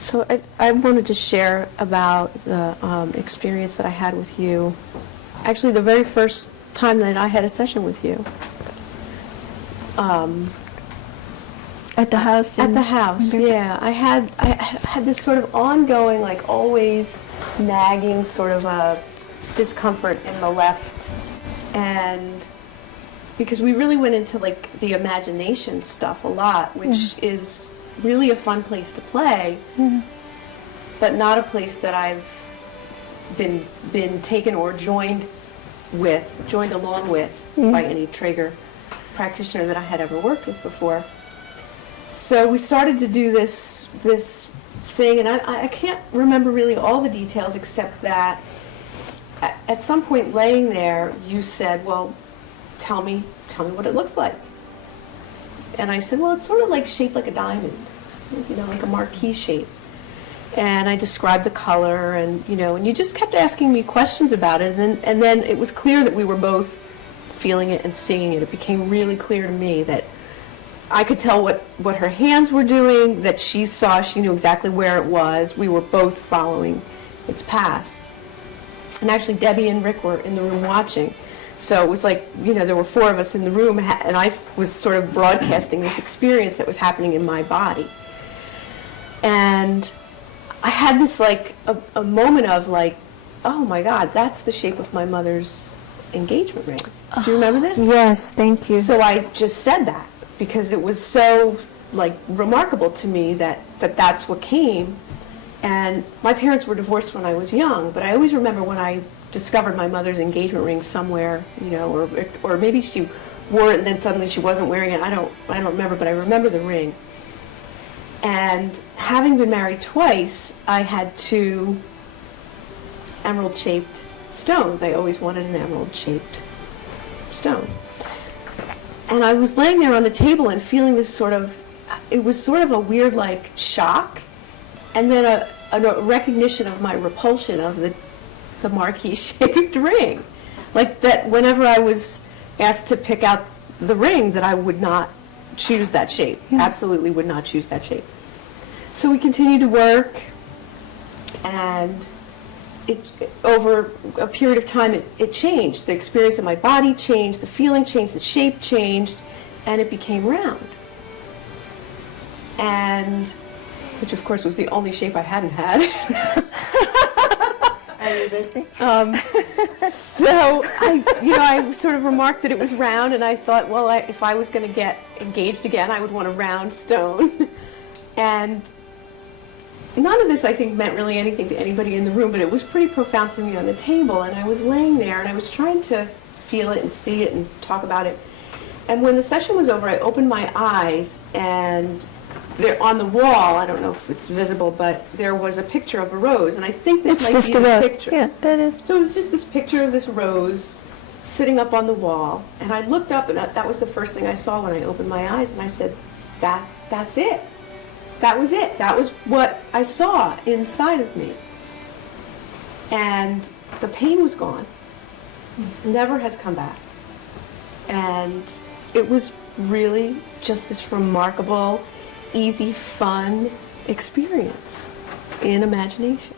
So I wanted to share about the experience that I had with you. Actually, the very first time that I had a session with you. At the house? At the house, yeah. I had this sort of ongoing, like always nagging sort of a discomfort in the left. And because we really went into like the imagination stuff a lot, which is really a fun place to play, but not a place that I've been taken or joined along with by any Traeger practitioner that I had ever worked with before. So we started to do this thing, and I can't remember really all the details except that at some point laying there, you said, well, tell me what it looks like. And I said, well, it's sort of like shaped like a diamond, you know, like a marquee shape. And I described the color, and and you just kept asking me questions about it, and then it was clear that we were both feeling it and seeing it. It became really clear to me that I could tell what her hands were doing, that she knew exactly where it was. We were both following its path. And actually Debbie and Rick were in the room watching. So it was like, there were four of us in the room, and I was sort of broadcasting this experience that was happening in my body. And I had this like a moment of like, oh my God, that's the shape of my mother's engagement ring. Do you remember this? Yes, thank you. So I just said that because it was so like remarkable to me that's what came. And my parents were divorced when I was young, but I always remember when I discovered my mother's engagement ring somewhere, or maybe she wore it and then suddenly she wasn't wearing it. I don't remember, but I remember the ring. And having been married twice, I had 2 emerald-shaped stones. I always wanted an emerald-shaped stone. And I was laying there on the table and feeling this it was sort of a weird like shock, and then a recognition of my repulsion of the marquee-shaped ring. Like that whenever I was asked to pick out the ring, that I would not choose that shape. Absolutely would not choose that shape. So we continued to work, and over a period of time it changed. The experience of my body changed, the feeling changed, the shape changed, and it became round. And which of course was the only shape I hadn't had. Are you listening? So I sort of remarked that it was round, and I thought, well, if I was going to get engaged again, I would want a round stone. And none of this, I think, meant really anything to anybody in the room, but it was pretty profound to me on the table. And I was laying there, and I was trying to feel it and see it and talk about it. And when the session was over, I opened my eyes, and there on the wall, I don't know if it's visible, but there was a picture of a rose, and I think this might be the picture. Yeah, that is. So it was just this picture of this rose sitting up on the wall, and I looked up, and that was the first thing I saw when I opened my eyes, and I said, that's it. That was it. That was what I saw inside of me. And the pain was gone. Never has come back. And it was really just this remarkable, easy, fun experience in imagination.